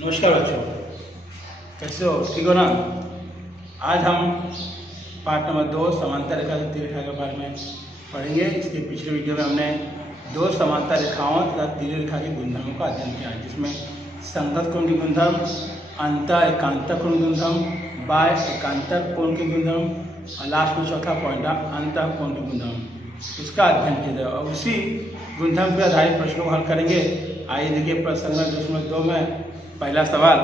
नमस्कार बच्चों, कैसे हो? ठीक हो ना? आज हम पार्ट नंबर 2 समांतर रेखा की तीव्र रेखा के बारे में पढ़ेंगे। इसके पिछले वीडियो में हमने दो समांतर रेखाओं तथा तीव्र रेखा के गुणधर्मों का अध्ययन किया है, जिसमें संगत कोण के गुणधर्म, अंत एकांतर कोण गुणधर्म, बाह्य एकांतर कोण के गुणधर्म और लास्ट में चौथा पॉइंट अंत कोण के गुणधर्म, उसका अध्ययन किया जाए और उसी गुणधर्म पर आधारित प्रश्नों को हल करेंगे। आइए देखिए प्रश्न 2 में पहला सवाल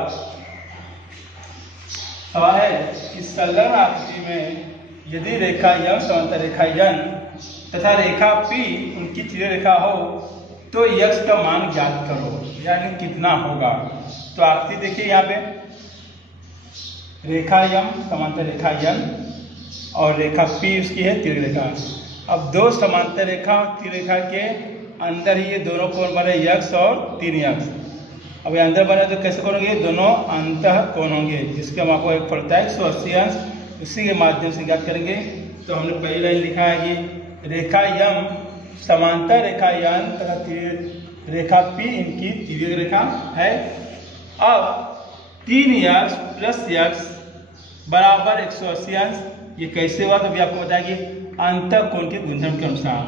है कि संलग्न आकृति में यदि रेखा यम समांतर रेखा यन तथा रेखा P उनकी तीव्र रेखा हो तो यक्स का मान ज्ञात करो, यानी कितना होगा। तो आकृति देखिए, यहाँ पे रेखा यम समांतर रेखा यन और रेखा P उसकी है तीव्र रेखा। अब दो समांतर रेखा और तीव्र रेखा के अंदर ही ये दोनों कोण बने यक्स और 3 यक्स। अब ये अंदर बने तो कैसे कोण होंगे? दोनों अंतः कोण होंगे, जिसके हम आपको एक फलता है 180 अंश, उसी के माध्यम से ज्ञात करेंगे। तो हमने पहली लाइन लिखा है कि रेखा यम समांतर रेखा यन तथा रेखा P इनकी तीव्र रेखा है। अब 3 यक्स प्लस यक्स बराबर 180 अंश, ये कैसे हुआ? तो अभी आपको बताया कि अंतः कोण के गुणधर्म के अनुसार।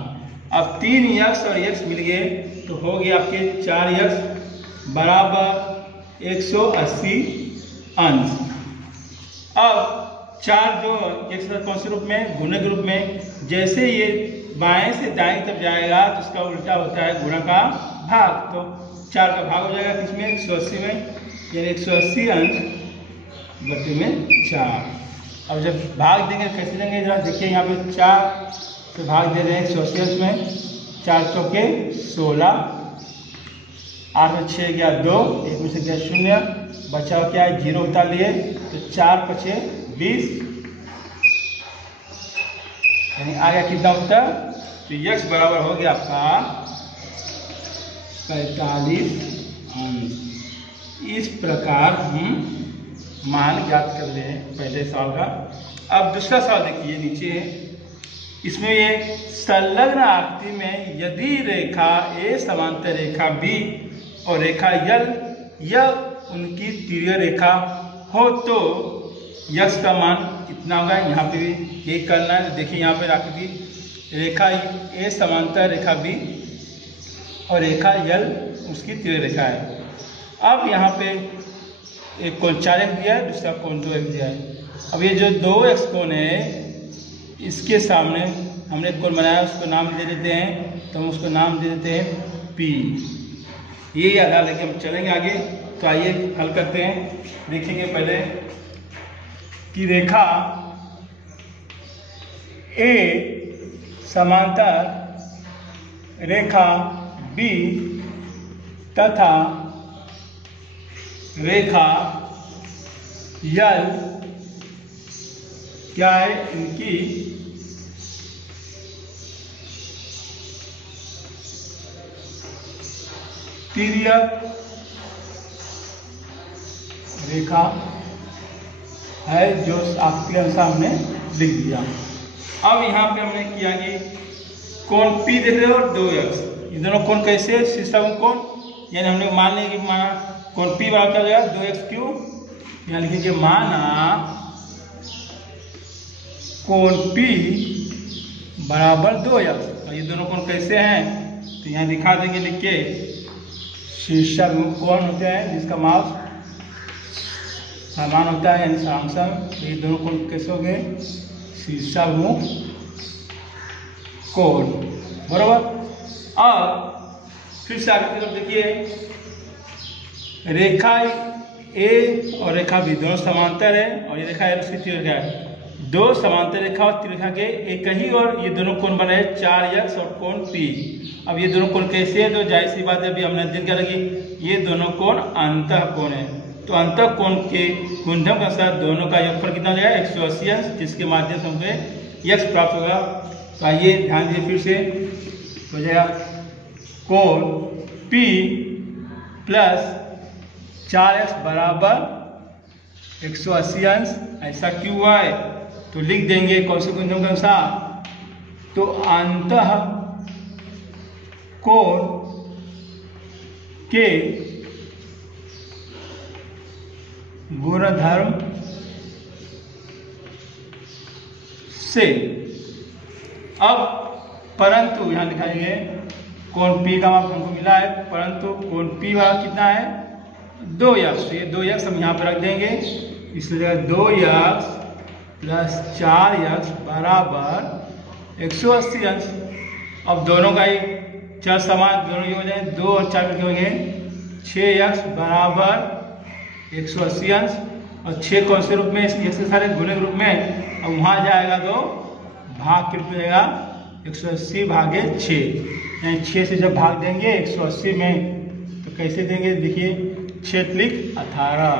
अब 3 यक्स और यक्स मिल गए तो हो गए आपके 4 यक्स बराबर 180 अंश। अब 4 जो एक साथ कौन से रूप में? गुणक रूप में। जैसे ये बाएं से दाएं तरफ जाएगा तो उसका उल्टा होता है गुणा का भाग, तो 4 का भाग हो जाएगा किसमें? 180 में, यानी 180 अंश बटे में 4। अब जब भाग देंगे कैसे देंगे? जरा देखिए, यहाँ पे 4 से भाग दे रहे हैं 180 अंश में। 4 चौके 16, 8 में 6 गया 2, 1 में से गया 0, बचा क्या है? 0 उतार लिए तो 4 पचे 20, यानी आ गया कितना उत्तर? तो यक्स बराबर हो गया आपका 45 अंश। इस प्रकार हम मान ज्ञात कर ले पहले सवाल का। अब दूसरा सवाल देखिए, नीचे इसमें ये संलग्न आकृति में यदि रेखा A समांतर रेखा B और रेखा यल यह उनकी तीव्र रेखा हो तो यक्स का मान कितना होगा? यहाँ पे भी यही करना है। तो देखिए, यहाँ पे आकृति रेखा A समांतर रेखा B और रेखा यल उसकी तीव्र रेखा है। अब यहाँ पे एक कोण 4x दिया है, दूसरा कोण 2x दिया है। अब ये जो 2x कोण है इसके सामने हमने कोण बनाया, उसको नाम दे देते हैं, तो हम उसको नाम दे देते हैं P। ये आधार लेके हम चलेंगे आगे। तो आइए हल करते हैं। देखेंगे पहले कि रेखा A समांतर रेखा B तथा रेखा यल क्या है? इनकी तिर्यक रेखा है, जो आकृति अनुसार हमने लिख दिया। अब यहाँ पे हमने किया कि कोण P देख रहे हो 2x, ये दोनों कोण कैसे? शीर्षकोण कोण, यानी हमने मान लिया कि माना कोण P बराबर क्या हो जाएगा? 2x cube. यहाँ लिखेंगे माना कोण P बराबर 2x। और ये दोनों कोण कैसे हैं? तो यहाँ दिखा देंगे लिख के। शीर्षक कोण होते हैं जिसका माप समान होता है, यानी सामसम। ये दोनों कोण कैसे हो गए? शीर्षाभिमुख कोण, बराबर। अब फिर से आगे की तरफ देखिए, रेखा A और रेखा B दोनों समांतर है और ये रेखा है उसकी तीव्र रेखा है। दो समांतर रेखा और तीव्र रेखा के एक ही और ये दोनों कोण बने 4x और कोण P। अब ये दोनों कोण कैसे है? तो जाहिर सी बात है, अभी हमने अध्ययन किया कि ये दोनों कोण अंतः कोण है। तो अंतः कोण के गुणधर्म के अनुसार दोनों का योगफल कितना हो जाएगा? 180 अंश, जिसके माध्यम से हमें यक्स प्राप्त होगा। तो आइए ध्यान दीजिए, फिर से हो जाएगा कोण P प्लस 4x बराबर 180 अंश। ऐसा क्यों हुआ है? तो लिख देंगे कौन से गुणधर्म के अनुसार? तो अंतः कोण के गुणधर्म से। अब परंतु यहाँ दिखाएंगे कोण P का माप हमको मिला है, परंतु कोण P वाला कितना है 2x। ये 2x हम यहाँ पर रख देंगे, इसलिए 2x प्लस 4x बराबर 180 अंश। अब दोनों का ही चर समान, दोनों ये हो जाए 2 और 4 मिलके होंगे 6x बराबर 180 अंश। और 6 कौन से रूप में, ऐसे सारे गुणे रूप में। अब वहाँ जाएगा तो भाग के रूप में जाएगा 180 भागे 6, यानी 6 से जब भाग देंगे 180 में तो कैसे देंगे देखिए 6 लिख 18,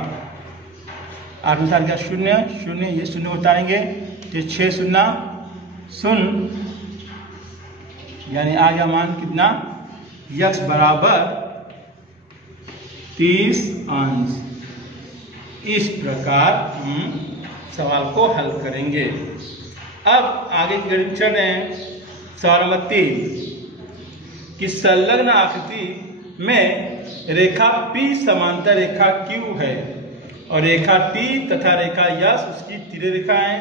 8 में 4 क्या 0 0, ये 0 उतारेंगे तो 6 शून्य 0, यानी आ गया मान कितना x बराबर 30 अंश। इस प्रकार हम सवाल को हल करेंगे। अब आगे की गणित चल रहे हैं। सवाल नंबर 3 कि संलग्न आकृति में रेखा P समांतर रेखा Q है और रेखा T तथा रेखा S उसकी तिर्य रेखा है,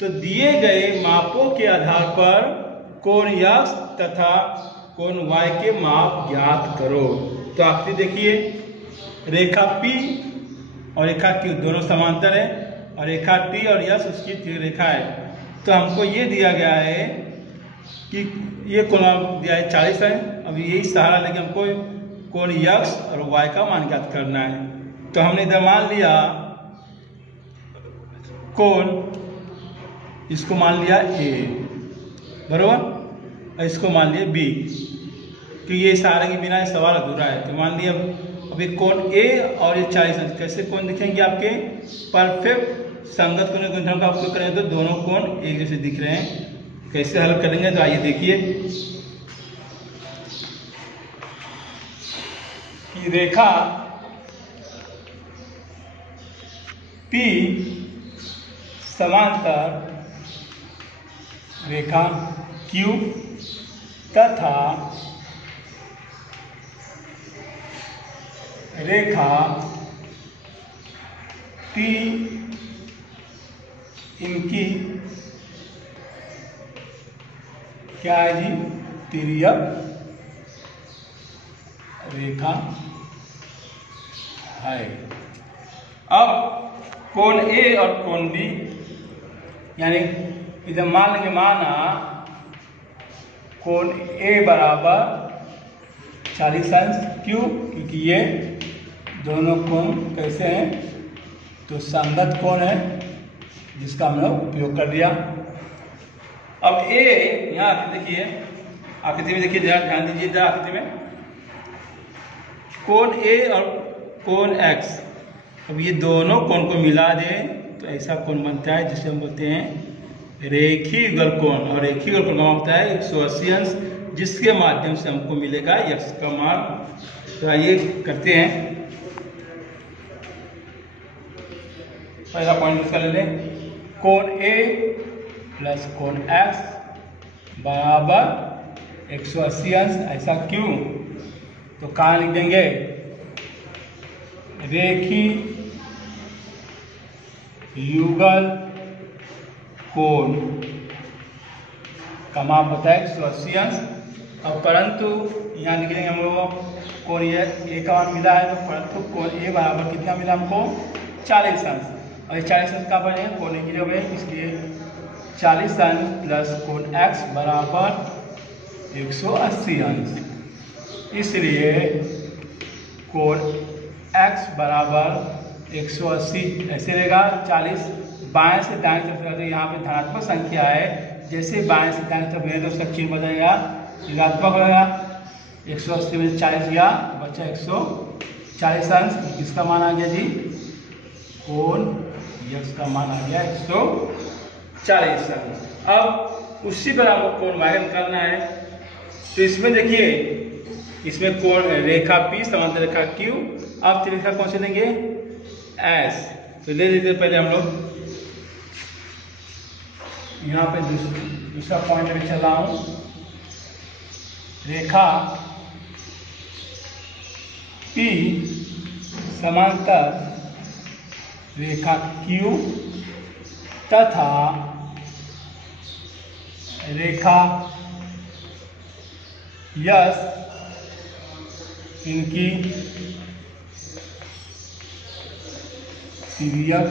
तो दिए गए मापों के आधार पर कोण X तथा कोण Y के माप ज्ञात करो। तो आकृति देखिए, रेखा P और रेखा Q दोनों समांतर है और रेखा T और S उसकी तिर्य रेखा है। तो हमको ये दिया गया है कि ये कोण दिया है 40 है। अब यही सहारा लेके हमको कोण X और Y का मान ज्ञात करना है। तो हमने इधर मान लिया कोण, इसको मान लिया A बरोबर, और इसको मान लिया B, कि ये सहारे के बिना सवाल अधूरा है। तो मान लिया अभी कोण A और ये 40 अंश कैसे कोण दिखेंगे आपके परफेक्ट संगत कोण गुणधर्म का उपयोग करेंगे तो दोनों कोण एक जैसे दिख रहे हैं। कैसे हल करेंगे तो आइए देखिए कि रेखा P समांतर रेखा Q तथा रेखा T इनकी क्या है जी तिर्यक रेखा है। अब कोण A और कोण B, यानी इधर मान लेंगे माना कोण A बराबर 40 अंश, क्यों, क्योंकि ये दोनों कोण कैसे हैं तो संगत कोण है जिसका हमने उपयोग कर दिया। अब A यहाँ देखिए आकृति में, देखिए ध्यान दीजिए जरा आकृति में कोण A और कोण X, अब ये दोनों कोण को मिला दें तो ऐसा कोण बनता है जिसे हम बोलते हैं रेखीय युगल कोण। और रेखीय युगल कोण का होता है 180 अंश, जिसके माध्यम से हमको मिलेगा x का मान। तो आइए करते हैं, पहला पॉइंट इसका ले लें, कोण A प्लस कोण X बराबर 180 अंश, ऐसा क्यों, तो कहाँ लिख देंगे रेखीय युगल कोण का माप होता है 180 अंश। अब परंतु यहाँ लिख देंगे हम लोग कोण A का मान मिला है, तो परंतु कोण A बराबर कितना मिला हमको 40 अंश, और 40 अंश का बने कोण A की जगह है, इसलिए 40 अंश प्लस कोण X बराबर 180 अंश। इसलिए कोण X बराबर 180 ऐसे रहेगा। 40 बाएं से दाएं तरफ, तो यहाँ पे धनात्मक संख्या है, जैसे बाएं से दाएं तरफ गए तो उसका चिन्ह बदलेगा, ऋणात्मक होगा। 180 में 40 गया तो बचा 140 अंश। किसका मान आ गया जी, कोण X का मान आ गया 140 अंश। अब उसी पर आपको कोण Y निकालना है, तो इसमें देखिए इसमें कोण रेखा P समांतर रेखा Q, अब त्रिरेखा कौन से लेंगे S, तो ले लीजिए पहले हम लोग यहाँ पे दूसरा पॉइंट में चल रहा हूँ। रेखा P समांतर रेखा Q तथा रेखा यस इनकी तिर्यक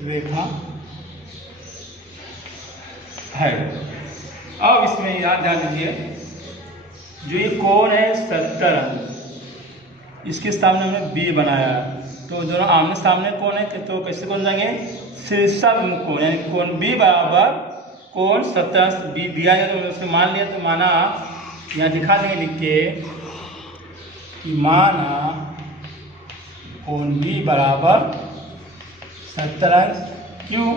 रेखा है। अब इसमें याद ध्यान दीजिए, जो ये कोण है 70 अंश, इसके सामने हमने बी बनाया, तो दोनों आमने सामने कोण है, तो कैसे कोण जाएंगे, शीर्षाभिमुख कोण, यानी कोण बी बराबर कोण 70 अंश बी दिया है, तो उससे मान लिया, तो माना यहाँ दिखा देंगे लिख के कि माना कोण बी बराबर 70 अंश। क्यों?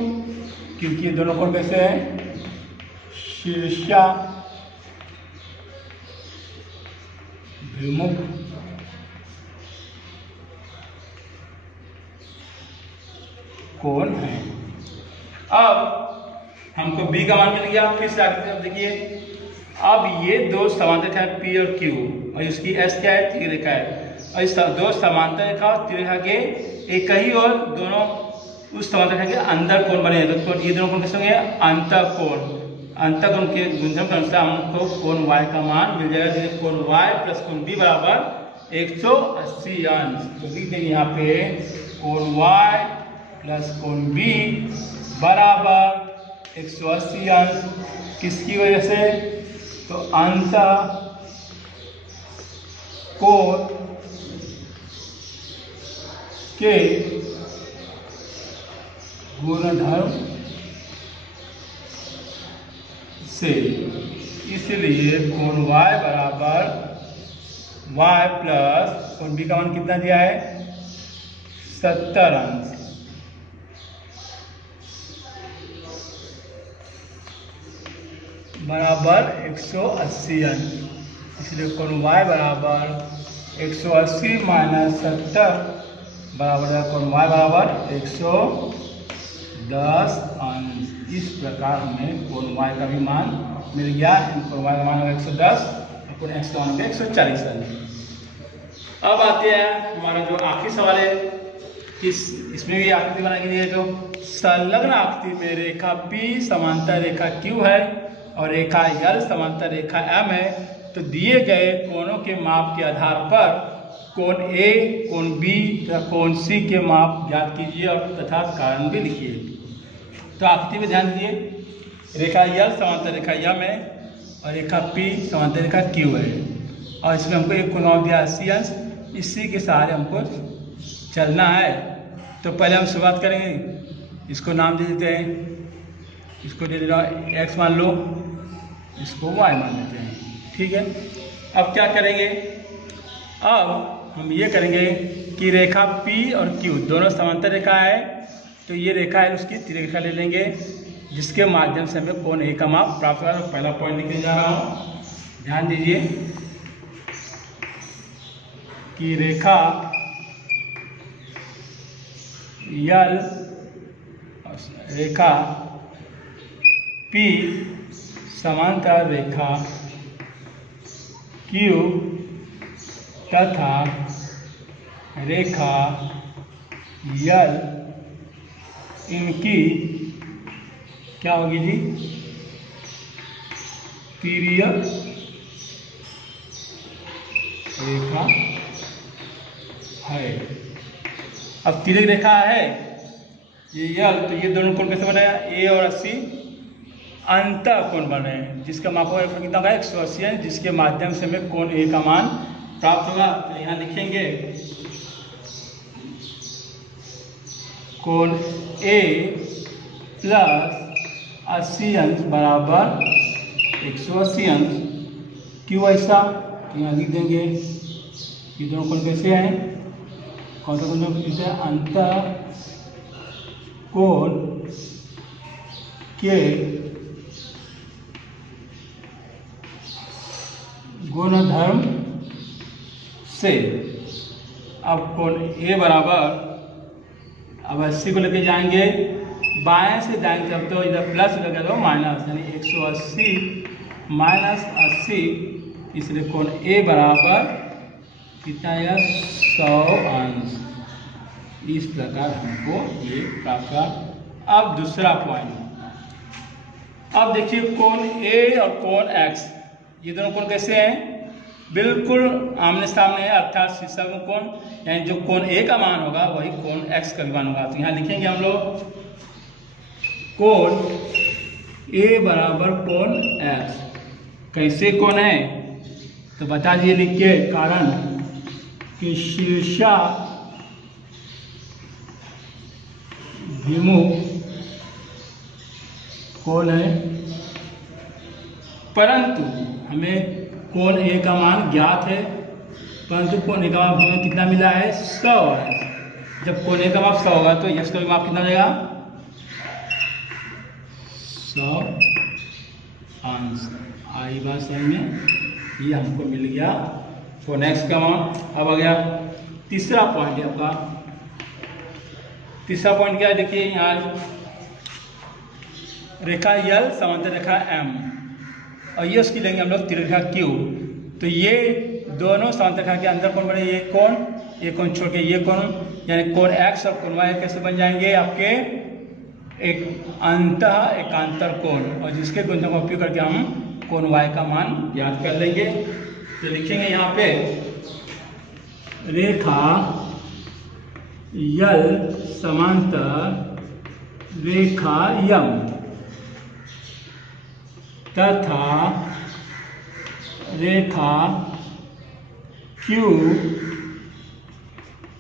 क्योंकि ये दोनों कोण कैसे हैं, शीर्षाभिमुख कोण है। अब हमको बी का मान मिल गया। फिर से आगे अब देखिए, अब ये दो समांतर है पी और क्यू, और इसकी एस क्या है, तीर रेखा है, और इस दो समांतर रेखा और तीर रेखा के एक ही और दोनों उस समांतर रेखा के अंदर कोण बने, तो ये दोनों कोण कैसे होंगे, अंतःकोण। अंतःकोण के गुणधर्म के अनुसार हमको कोण y का मान मिल जाएगा, जैसे कोण y प्लस कोण b बराबर 180 अंश। तो लिख देंगे यहाँ पे कोण y प्लस कोण b बराबर 180 अंश। किसकी वजह से, तो अंतःकोण के गुणधर्म से, इसलिए कोण y बराबर y प्लस कोण b का मान कितना दिया है, 70 अंश। बराबर 180 अंश, इसलिए कोण y बराबर 180 माइनस 70 बराबर है कोण y बराबर 110 अंश। इस प्रकार हमें कोण y का भी मान मिल गया। कोण y का मान होगा 110 और कोण x का मान होगा 140 अंश। अब आते हैं हमारा जो आखिरी सवाल है, इसमें भी आकृति बनाई है, जो संलग्न आकृति में रेखा P समांतर रेखा Q है और रेखा L समांतर रेखा M है, तो दिए गए कोणों के माप के आधार पर कोण A, कोण B तथा कोण C के माप ज्ञात कीजिए और तथा कारण भी लिखिए। तो आकृति में ध्यान दीजिए, रेखा L समांतर रेखा M है और रेखा P समांतर रेखा Q है, और इसमें हमको एक कोण दिया 80 अंश, इसी के सहारे हमको चलना है। तो पहले हम शुरुआत करेंगे, इसको नाम दे देते हैं, इसको दे देना x मान लो, इसको y मान लेते हैं, ठीक है। अब क्या करेंगे, अब हम ये करेंगे कि रेखा P और Q दोनों समांतर रेखा है, तो ये रेखा है उसकी त्रिरेखा ले लेंगे, जिसके माध्यम से हमें कोण A का माप प्राप्त होगा। पहला पॉइंट लिखने जा रहा हूँ, ध्यान दीजिए कि रेखा L रेखा P समांतर रेखा Q तथा रेखा L इनकी क्या होगी जी, तिर्यक रेखा है। अब तिर्यक रेखा है ये L, तो ये दोनों कोण कैसे बनाया, A और 80 अंतःकोण बने, जिसका माप होगा कितना होगा 180 है, जिसके माध्यम से हमें कोण A का मान प्राप्त होगा। तो यहाँ लिखेंगे कोण A प्लस 80 अंश बराबर 180 अंश। क्यों ऐसा, यहाँ लिख देंगे ये दोनों कोण कैसे हैं, कौन सा कोण कैसे, अंतःकोण के गुणधर्म से। अब कोण A बराबर, अब 80 को लेके जाएंगे बाएं से दाएं तरफ, तो इधर प्लस लगा दो माइनस, यानी 180 माइनस 80, इसलिए कोण A बराबर कितना आएगा 100 अंश। इस प्रकार हमको ये प्राप्त हुआ। अब दूसरा पॉइंट, अब देखिए कोण ए और कोण एक्स, ये दोनों कोण कैसे हैं? बिल्कुल आमने सामने है, अर्थात शीर्षक कोण, यानी जो कोण ए का मान होगा वही कोण एक्स का भी मान होगा। तो यहाँ लिखेंगे हम लोग कोण ए बराबर कोण एक्स। कैसे कोण है तो बता दीजिए लिख के, कारण कि शीर्षक विमुख कोण है, परंतु हमें कोण ए का मान ज्ञात है, परंतु कोण ए का माप हमें कितना मिला है 100 अंश। जब कोण ए का माप 100 होगा तो यश का भी माप कितना रहेगा 100 अंश। आई बात समझ में? ये हमको मिल गया कोण एक्स का मान। अब आ गया तीसरा पॉइंट है आपका। तीसरा पॉइंट क्या है? देखिए यहाँ रेखा यल समांतर रेखा एम और ये उसकी लेंगे हम लोग त्रिरेखा क्यू। तो ये दोनों समांतर रेखा के अंदर कौन बने? ये कोण छोड़ के ये कोण, यानी कोण एक्स और कोण वाई कैसे बन जाएंगे आपके? एक अंतः एकांतर कोण, और जिसके गुणों का उपयोग करके हम कोण वाई का मान ज्ञात कर लेंगे। तो लिखेंगे यहाँ पे रेखा यल समांतर रेखा यम तथा रेखा क्यू,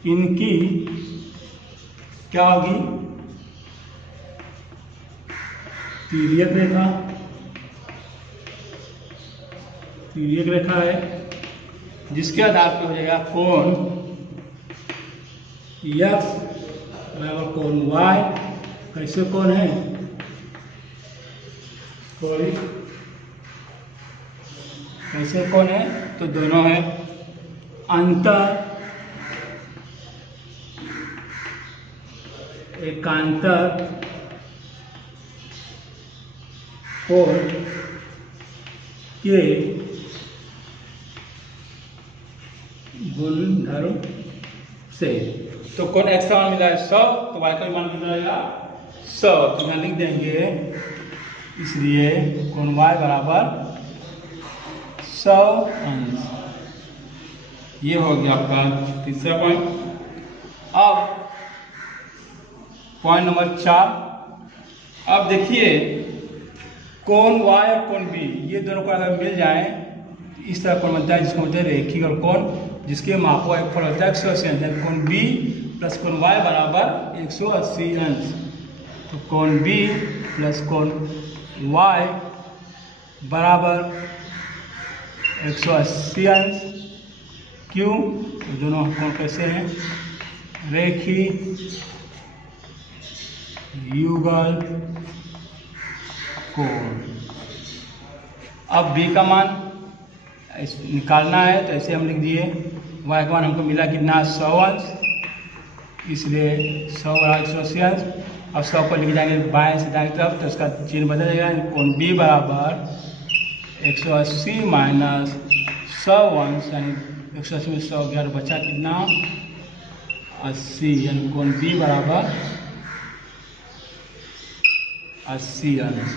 इनकी क्या होगी? तिर्यक रेखा। तिर्यक रेखा है जिसके आधार पर हो जाएगा कोण एक्स बराबर कोण वाई। कैसे कोण है? कैसे कोण है? तो दोनों है अंतर एकांतर कोण के गुणधर्म से। तो कोण एक्स का मान मिला है 100, तो वाई का मान कितना रहेगा 100। तो यहाँ लिख देंगे, इसलिए कोण वाई बराबर 100 अंश। ये हो गया आपका तीसरा पॉइंट। अब पॉइंट नंबर 4। अब देखिए कोण वाई और कोण बी, ये दोनों को अगर मिल जाए इस तरह कोण बनता है जिसको बोलते हैं रेखीय और कोण, जिसके मापो एक फल होता है 180 अंश। कोण बी प्लस कोण वाई बराबर 180 अंश। तो कोण बी प्लस कोण वाई बराबर 180 अंश। क्यों? तो दोनों कोण कैसे हैं? रेखीय युगल कोण। अब बी का मान निकालना है तो ऐसे हम लिख दिए, वाई का मान हमको मिला कितना 100 अंश, इसलिए 100 बराबर 180 अंश। अब 100 को लिख जाएंगे बाएं से दाएं तरफ तो उसका चिन्ह बदल जाएगा। कोण बी बराबर 180 माइनस 100 अंश, यानी 180 में 100 गया तो बचा कितना 80, यानी कोण बी बराबर 80 अंश।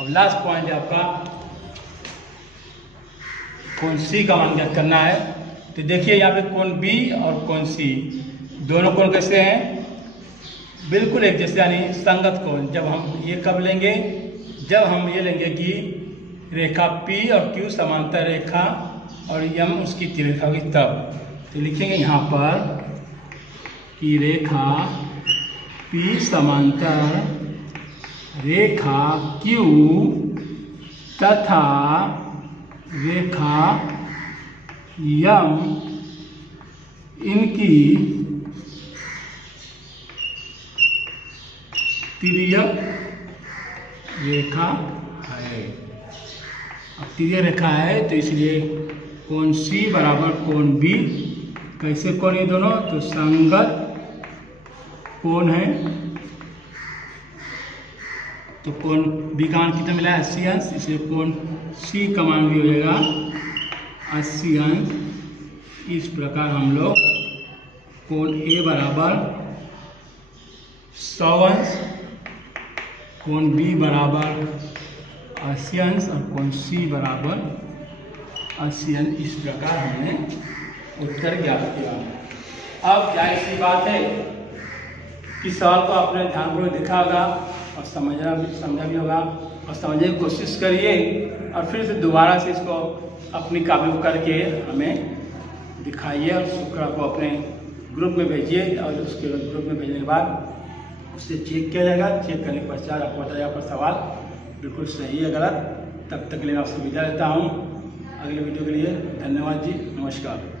अब लास्ट पॉइंट है आपका कोण सी का मान ज्ञात करना है। तो देखिए यहाँ पे कोण बी और कोण सी दोनों कोण कैसे हैं? बिल्कुल एक जैसे, यानी संगत कोण। जब हम ये कब लेंगे? जब हम ये लेंगे कि रेखा P और Q समांतर रेखा और यम उसकी त्रिरेखा होगी तब। तो लिखेंगे यहाँ पर कि रेखा P समांतर रेखा Q तथा रेखा यम, इनकी तिर्यक रेखा है। अब तिर्यक रेखा है तो इसलिए कोण सी बराबर कोण बी। कैसे कोण ये दोनों? तो संगत कोण है। तो कोण बी का मान कितना मिला है 80 अंश, इसलिए कोण सी का मान भी हो जाएगा 80 अंश। इस प्रकार हम लोग कोण ए बराबर 100 अंश, कोण बी बराबर 80 अंश और कोण सी बराबर 80 अंश, इस प्रकार हमने उत्तर ज्ञात किया। अब जाहिर सी बात है कि सवाल को आपने ध्यानपूर्वक देखा होगा और समझा भी होगा और समझने की कोशिश करिए और फिर से दोबारा से इसको अपनी कॉपी में करके हमें दिखाइए और शुक्र को अपने ग्रुप में भेजिए और उसके ग्रुप में भेजने के बाद उससे चेक किया जाएगा। चेक करने के पश्चात आपको बताया आपका सवाल बिल्कुल सही है गलत। तब तक के लिए मैं आपसे विदा लेता हूँ। अगले वीडियो के लिए धन्यवाद जी, नमस्कार।